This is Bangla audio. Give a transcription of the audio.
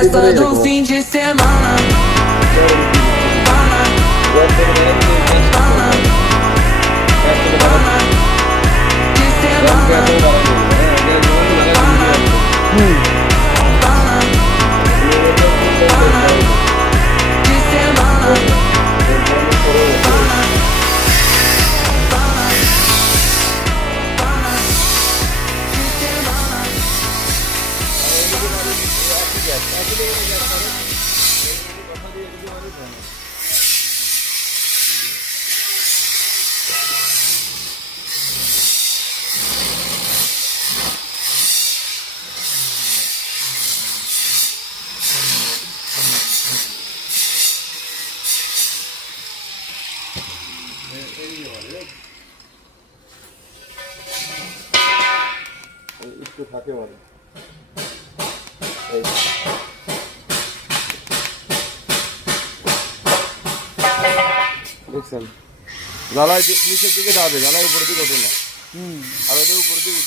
festa do fim de semana. একটু থাকে মানে দেখছেন জ্বালায় নিচের দিকে যাবে, জ্বালায় উপরের দিকে ওঠে না, আর ওদের উপরের দিকে